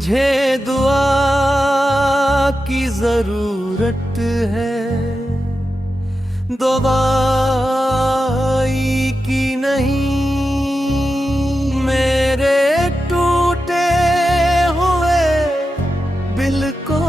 मुझे दुआ की जरूरत है, दवाई की नहीं। मेरे टूटे हुए दिल को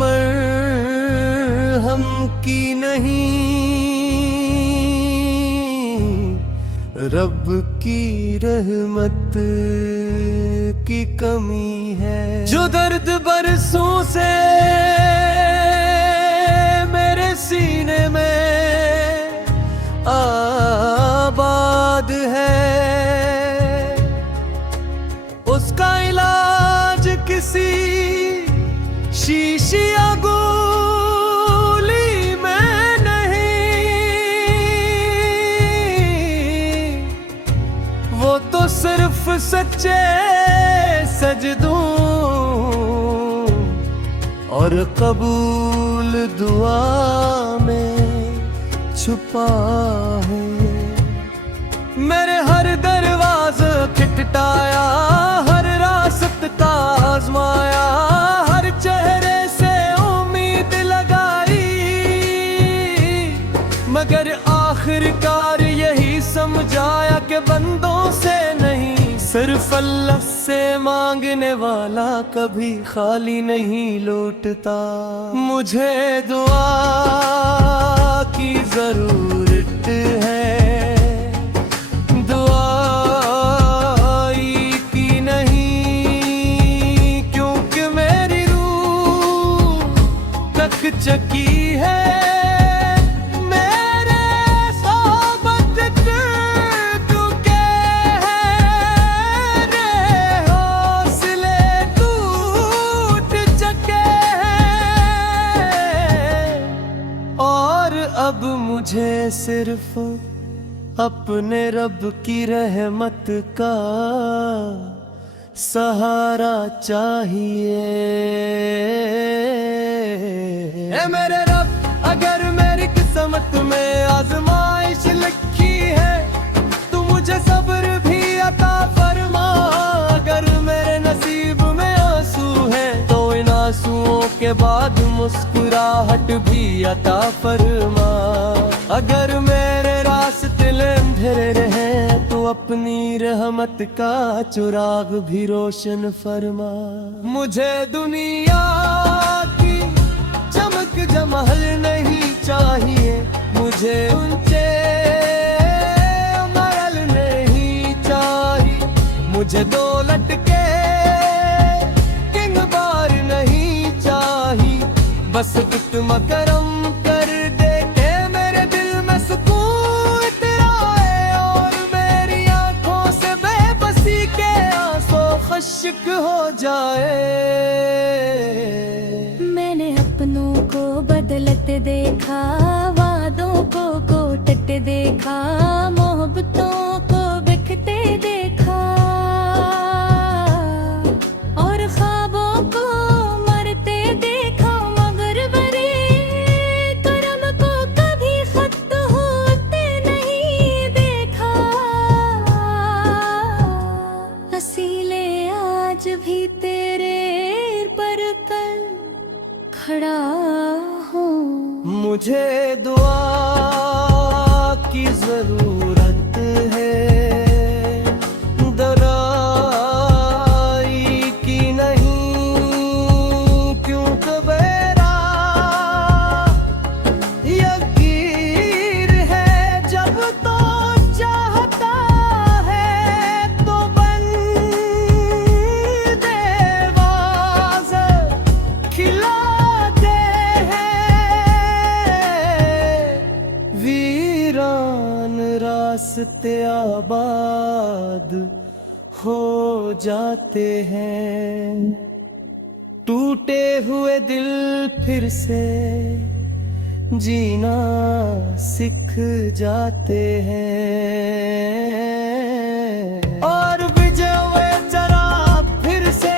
मरहम की नहीं। रब की रहमत की कमी है। जो दर्द बरसों से मेरे सीने में आबाद है, उसका इलाज किसी शीशिया गोली में नहीं। वो तो सिर्फ सच्चे सजदों और कबूल दुआ में छुपा है। मेरे हर दरवाज़ा खटखटाया, हर रास्ता आजमाया, हर चेहरे से उम्मीद लगाई, मगर आखिरकार यही समझाया कि बंदों से नहीं, सिर्फ अल्लाह से मांगने वाला कभी खाली नहीं लौटता। मुझे दुआ की जरूरत है, दुआई की नहीं, क्योंकि मेरी रूह तक चकी है। अब मुझे सिर्फ अपने रब की रहमत का सहारा चाहिए। ऐ मेरे रब, अगर मेरी किस्मत में आजमाइश लिखी है, तू मुझे सब्र भी अता फरमा। अगर मेरे नसीब में आंसू है, तो इन आंसुओं के बाद मुस्कुराहट भी अता फरमा। अगर मेरे रास्ते अंधेरे रहे, तो अपनी रहमत का चिराग भी रोशन फरमा। मुझे दुनिया की चमक जमहल नहीं चाहिए, मुझे ऊंचे महल नहीं चाहिए, मुझे दौलत के किंग बार नहीं चाहिए। बस इतना करम कर दे के मेरे दिल में सुकून तेरा है, और मेरी आंखों से बेबसी के आंसू खुश्क हो जाए। मैंने अपनों को बदलते देखा, वादों को कोटते देखा, मोहब्बतों को बिखते देखा, और ख्वाबों को मरते देखा, मगर बरे करम को कभी खत्म होते नहीं देखा। हसीले आज भी तेरे पर कल खड़ा हूँ। मुझे दुआ की जरूरत है, दवाई की नहीं, क्योंकि मेरा यकीन है, जब तो चाहता है तो बंदे वाज़ खिलाते वीरान रास्ते आबाद हो जाते हैं। टूटे हुए दिल फिर से जीना सीख जाते हैं, और विजय हुए चराग फिर से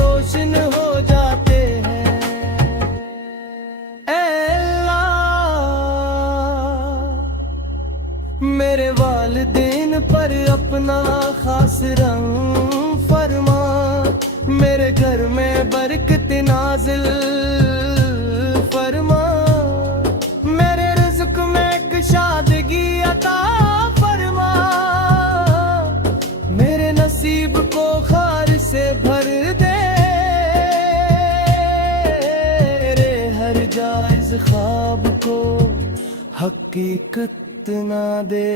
रोशन हो जाते हैं। ऐ अल्लाह, मेरे वालिदैन पर अपना खास रंग फरमा। नाजिल फरमा, मेरे रिज़्क में एक शादगी अता फरमा, मेरे नसीब को खार से भर दे, रे हर जायज़ ख्वाब को हकीकत ना दे,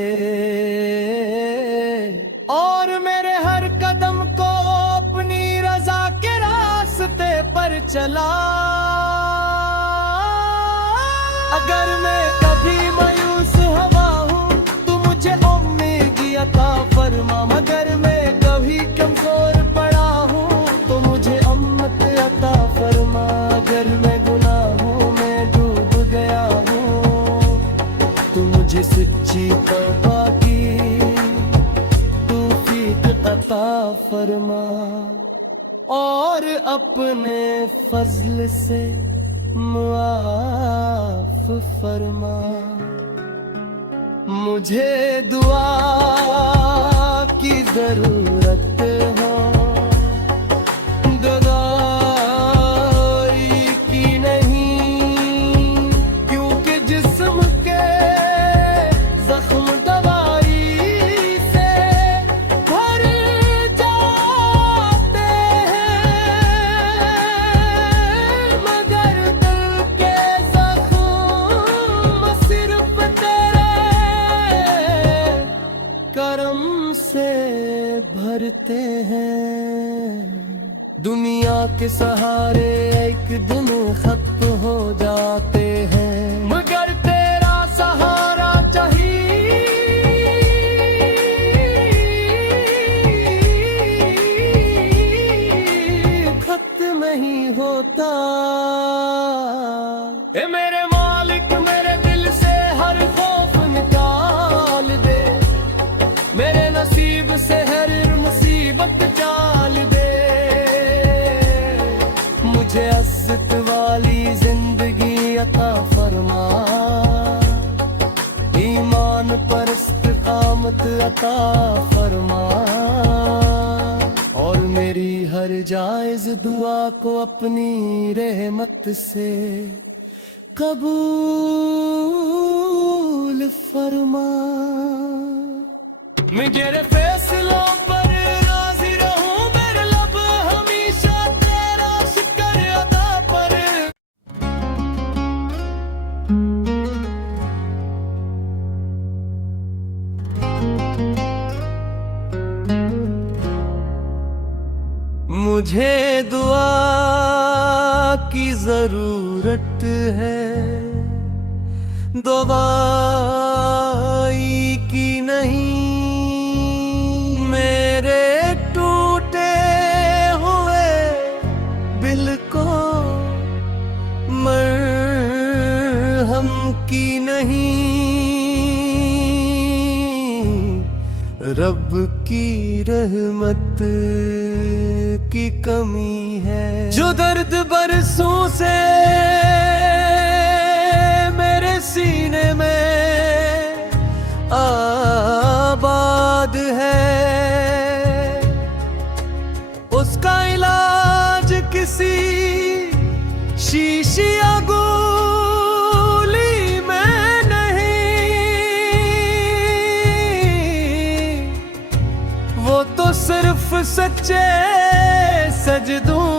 और मेरे हर कदम को अपनी रजा के रास्ते पर चला। अगर मैं कभी मायूस हवा हूँ तो मुझे उम्मीद अता फरमा, मगर मैं कभी कमजोर पड़ा हूँ तो मुझे अम्मत अता फरमा, अगर मैं गुनाहों में डूब गया हूँ तो मुझे सच्ची तौबा की तौफीक अता फरमा, और अपने फजल से मुआफ फरमा। मुझे दुआ की जरूरत हो, दवाई की नहीं, क्योंकि जिस्म के जख्म दवाई से भर जाते हैं, मगर दिल के जख्म सिर्फ तेरे करम से भरते हैं। दुनिया के सहारे एक दिन खत्म हो जाते हैं, मगर तेरा सहारा चाहिए, खत्म नहीं होता। ए मेरे मालिक मेरे दिल से हर खौफ निकाल दे, मेरे नसीब से हर मुसीबत टाल दे, मुझे इज्जत वाली जिंदगी अता फरमा, ईमान पर इस्तिकामत अता फरमा, और मेरी हर जायज दुआ को अपनी रहमत से कबूल फरमा। मैं तेरे फैसलों पर राज़ी रहूं, मेरे लब हमेशा तेरा शुक्र अदा पर। मुझे दुआ की जरूरत है, दवाई की नहीं, मेरे टूटे हुए दिल को मरहम की नहीं, रब की रहमत की कमी है। जो दर्द बरसों से मेरे सीने में आबाद है, उसका इलाज किसी शीशिया गोली में नहीं, वो तो सिर्फ सच्चे सजदों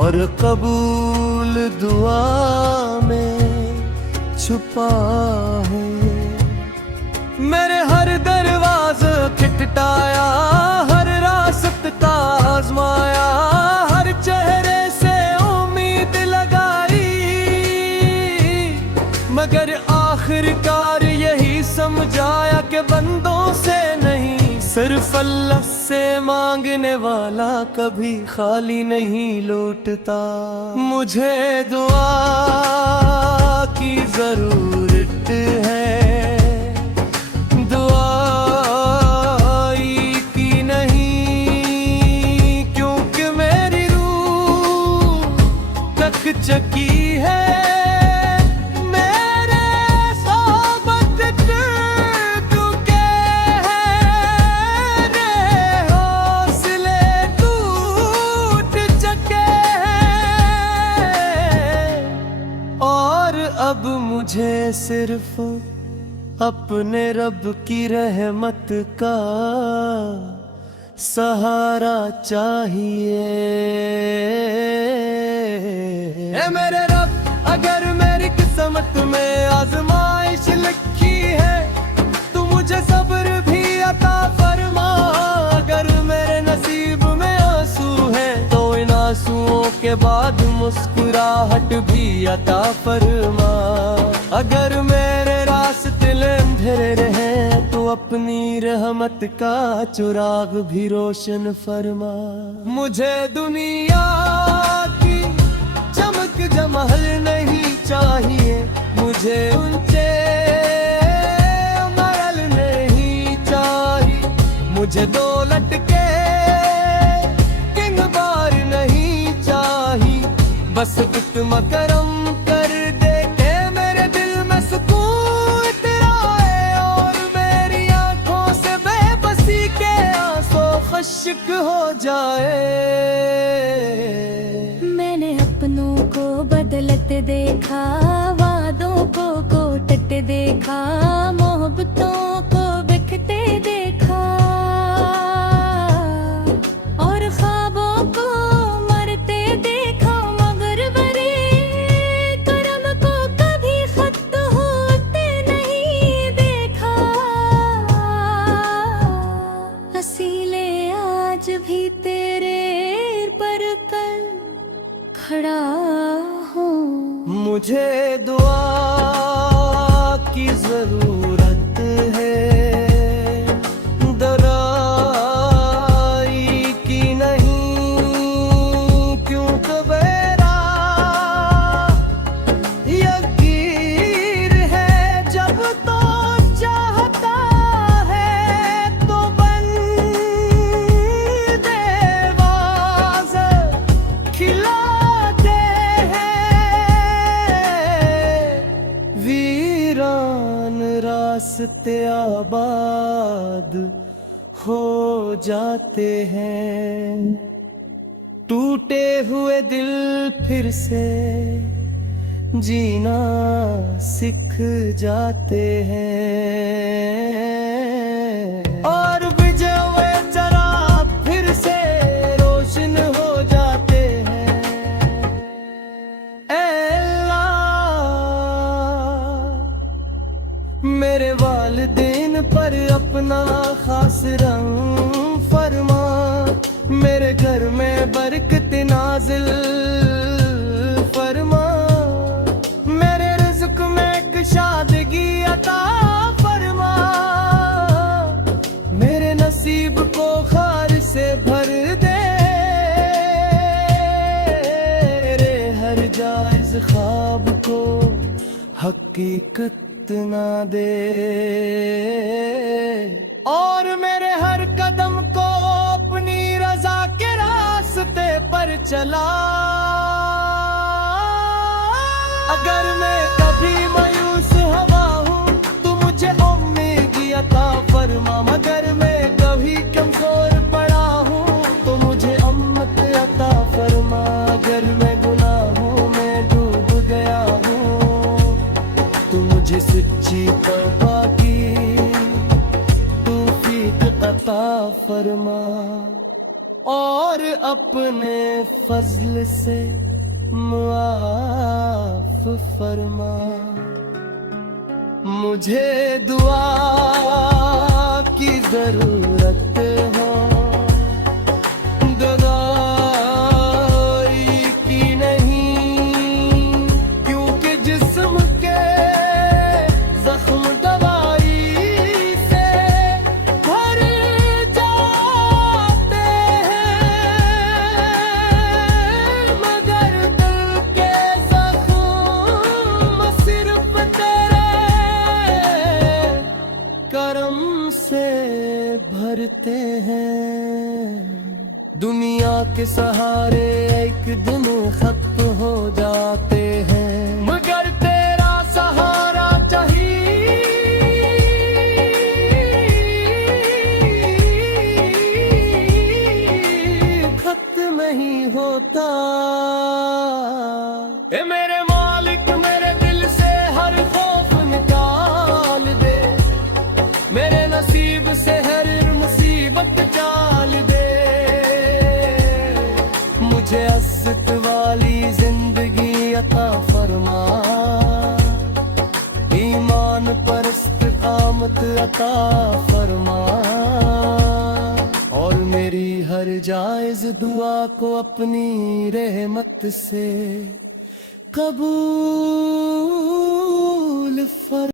और कबूल दुआ में छुपा है। मेरे हर दरवाज़ा खटखटाया, हर रास्ता आज़माया, हर चेहरे से उम्मीद लगाई, मगर आखिरकार यही समझाया कि बंदों से नहीं, सिर्फ अल्लाह से मांगने वाला कभी खाली नहीं लौटता। मुझे दुआ की जरूरत है, दुआई की नहीं, क्योंकि मेरी रूह तक चकी है, मुझे सिर्फ अपने रब की रहमत का सहारा चाहिए। ए मेरे रब, अगर मेरी किस्मत में आजमाइश लिखी है तो मुझे सब्र भी अता फरमा। अगर मेरे नसीब में आंसू है तो इन आंसुओं के बाद मुस्कुराहट भी अता फरमा। अगर मेरे रास्ते अंधेरे रहे तो अपनी रहमत का चिराग भी रोशन फरमा। मुझे दुनिया की चमक जमहल नहीं चाहिए, मुझे ऊंचे महल नहीं चाहिए, मुझे दौलत के किंग बार नहीं चाहिए। बस इतना करम कर दे के मेरे दिल में सुकून तेरा है और मेरी आंखों से बेबसी के आंसू खुश्क हो जाए। मैंने अपनों को बदलते देखा, वादों को कोटते देखा, मोहब्बतों को बिखते देखा और ख्वाबों को मरते देखा, मगर बरे करम को कभी खत्म होते नहीं देखा। हसीले आज भी तेरे पर कल खड़ा हूँ। मुझे दुआ की जरूरत है, दराई की नहीं, क्योंकि मेरा यकीन है जब तो चाहता है तो बंदे वाज़ खिलाते वीरान रास्ते आबाद हो जाते हैं, टूटे हुए दिल फिर से जीना सीख जाते हैं और विजय हुए चराग फिर से रोशन हो जाते हैं। मेरे वालिदैन पर अपना खास रंग फरमा, मेरे घर में बरकत नाज़िल फरमा, मेरे रिज़्क़ में कुशादगी अता फरमा, मेरे नसीब को खार से भर दे, मेरे हर जायज़ ख्वाब को हकीकत ना दे और मेरे हर कदम को अपनी रजा के रास्ते पर चला। अगर मैं कभी मायूस हवा हूँ तो मुझे उम्मीद अता फरमा, मगर मैं कभी कमजोर पड़ा हूँ तो मुझे अम्मत अता फरमा। अगर मैं गुनाहों में डूब गया हूँ तो मुझे सच्ची तौबा की तौफीक अता फरमा और अपने फजल से मुआफ फरमा। मुझे दुआ की जरूरत हो, दवाई की नहीं, क्योंकि जिस्म के जख्म दवाई से भर जाते हैं, मगर दिल के जख्म सिर्फ तेरे करम से भरते हैं। दुनिया के सहारे एक दिन खत्म हो जाते हैं, मगर तेरा सहारा चाहिए खत्म नहीं होता। ए मेरे मालिक, मेरे दिल से हर अता फरमा और मेरी हर जायज दुआ को अपनी रहमत से कबूल फरमा।